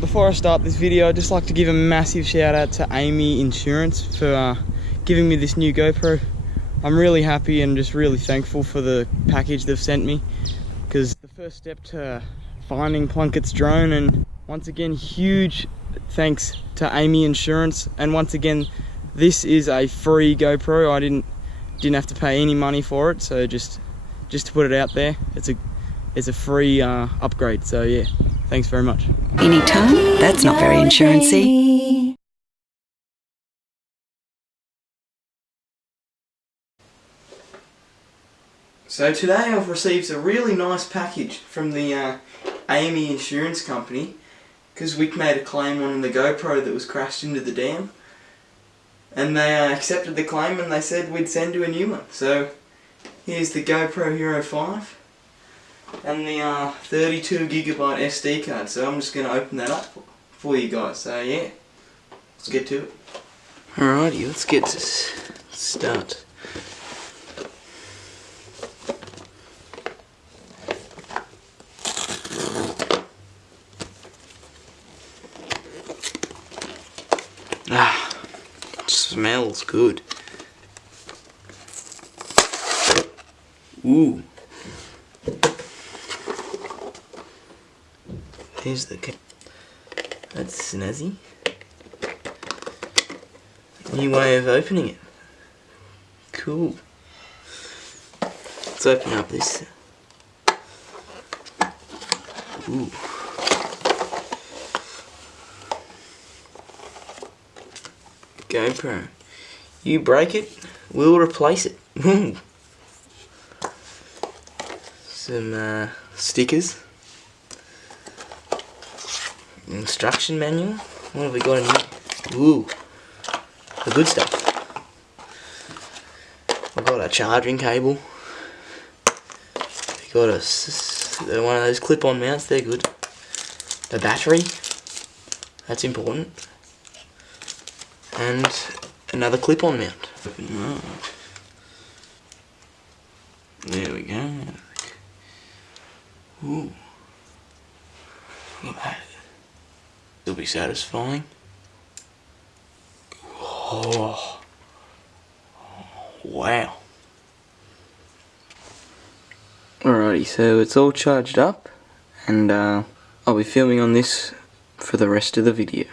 before I start this video, I'd just like to give a massive shout out to Amy Insurance for giving me this new GoPro. I'm really happy and just really thankful for the package they've sent me, because the first step to finding Plunkett's drone. And once again, huge thanks to Amy Insurance. And once again, this is a free GoPro. I didn't have to pay any money for it, so just to put it out there, it's a free upgrade. So yeah, thanks very much. Anytime? That's not very insurance-y. So today I've received a really nice package from the Amy Insurance Company, because we made a claim on the GoPro that was crashed into the dam, and they accepted the claim and they said we'd send you a new one. So here's the GoPro Hero 5 and the 32GB SD card. So I'm just going to open that up for you guys. So yeah, let's get to it. Alrighty, let's get to start. Smells good. Ooh. Here's the cap. That's snazzy. New way of opening it. Cool. Let's open up this. Ooh. GoPro. You break it, we'll replace it. Some stickers. Instruction manual. What have we got in here? Ooh, the good stuff. I've got a charging cable. We've got one of those clip-on mounts, they're good. The battery, that's important. And another clip-on mount. There we go. Ooh. Look at that. It'll be satisfying. Oh. Wow. Alrighty, so it's all charged up, and I'll be filming on this for the rest of the video.